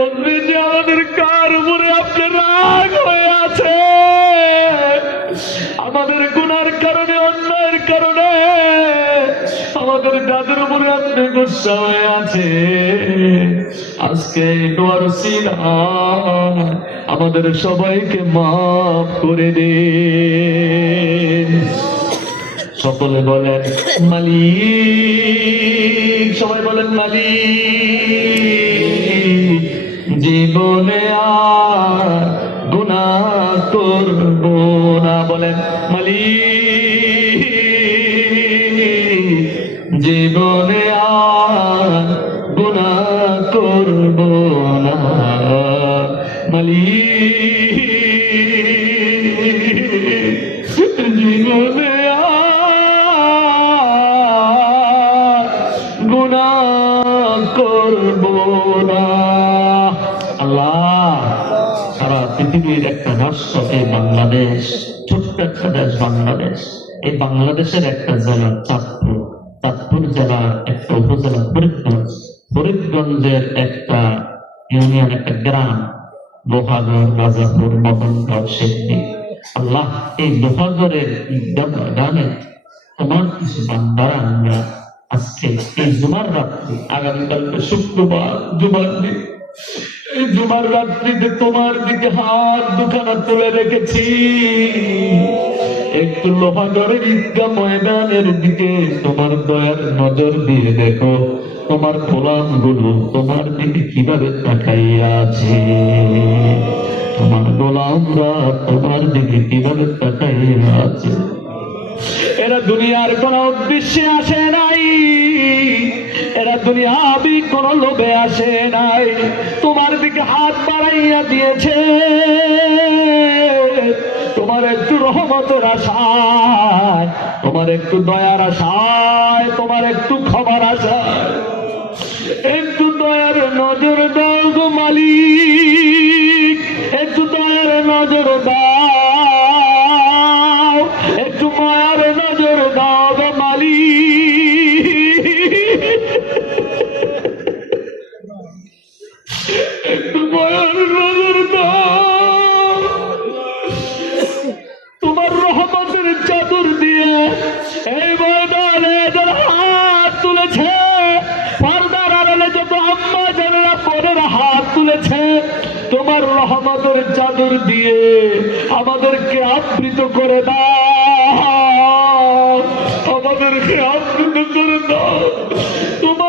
বলবেন যে আমাদের কার উপরে আপনি রাগ হয়ে আছে, আমাদের গুনার কারণে, অন্যায়ের কারণে আমাদের যাদের উপরে আপনি গুসা হয়ে আছে। আজকে দোয়ার উসিলায় আমাদের সবাইকে মাফ করে দে। সকলে বলেন মালিক, সবাই বলেন মালিক, জীবনে আর গুনাহ করব না। বলেন মালিক, জীবনে আর গুনাহ করব না। মালিক, জীবনে গুনাহ করব না। আল্লাহ, সারা পৃথিবীর একটা রাষ্ট্র এই বাংলাদেশ, ছোট্ট একটা দেশ বাংলাদেশ। এই বাংলাদেশের একটা জেলা চাঁদপুর, চাঁদপুর জেলার একটা উপজেলা ফরিদগঞ্জ, ফরিদগঞ্জের একটা ইউনিয়ন, একটা গ্রাম লোহাগড়, রাজাপুর, মদনগড়, শেখদি। আল্লাহ, এই লোহাগড়ের গ্রামে তোমার কিছু বান্দারা আমরা আজকে এই জুমার রাত্রি, আগামীকালকে শুক্রবার জুমার দিন, এই জুমার রাত্রিতে তোমার দিকে হাত দুখানা তুলে রেখেছি। একটু লোহাগড়ের ঈদগাহ ময়দানের দিকে তোমার দয়ার নজর দিয়ে দেখো, তোমার গোলাম গুলো তোমার দিকে কিভাবে তাকাইয়া আছে। তোমার গোলামরা তোমার দিকে কিভাবে তাকাইয়া আছে। এরা দুনিয়ার কোন উদ্দেশ্যে আসে নাই, এরা দুনিয়াবি কোন লোভে আসে নাই, তোমার দিকে হাত বাড়াইয়া দিয়েছে তোমার একটু রহমতের আশায়, তোমার একটু দয়ার আশায়, তোমার একটু ক্ষমার আশায়। একটু দয়ার নজর দাও গো মালিক, একটু দয়ার নজর দাও, একটু মায়ার নজর দাও গো মালিক, একটু মায়ার নজর দাও। তোমার রহমতের চাদর দিয়ে এই ময়দানে যারা হাত তুলেছে, পর্দার আড়ালে যত আম্মা যারা পরের হাত তুলেছে, তোমার রহমতের চাদর দিয়ে আমাদেরকে আবৃত করে দাও, আমাদেরকে আবৃত করে দাও। তোমার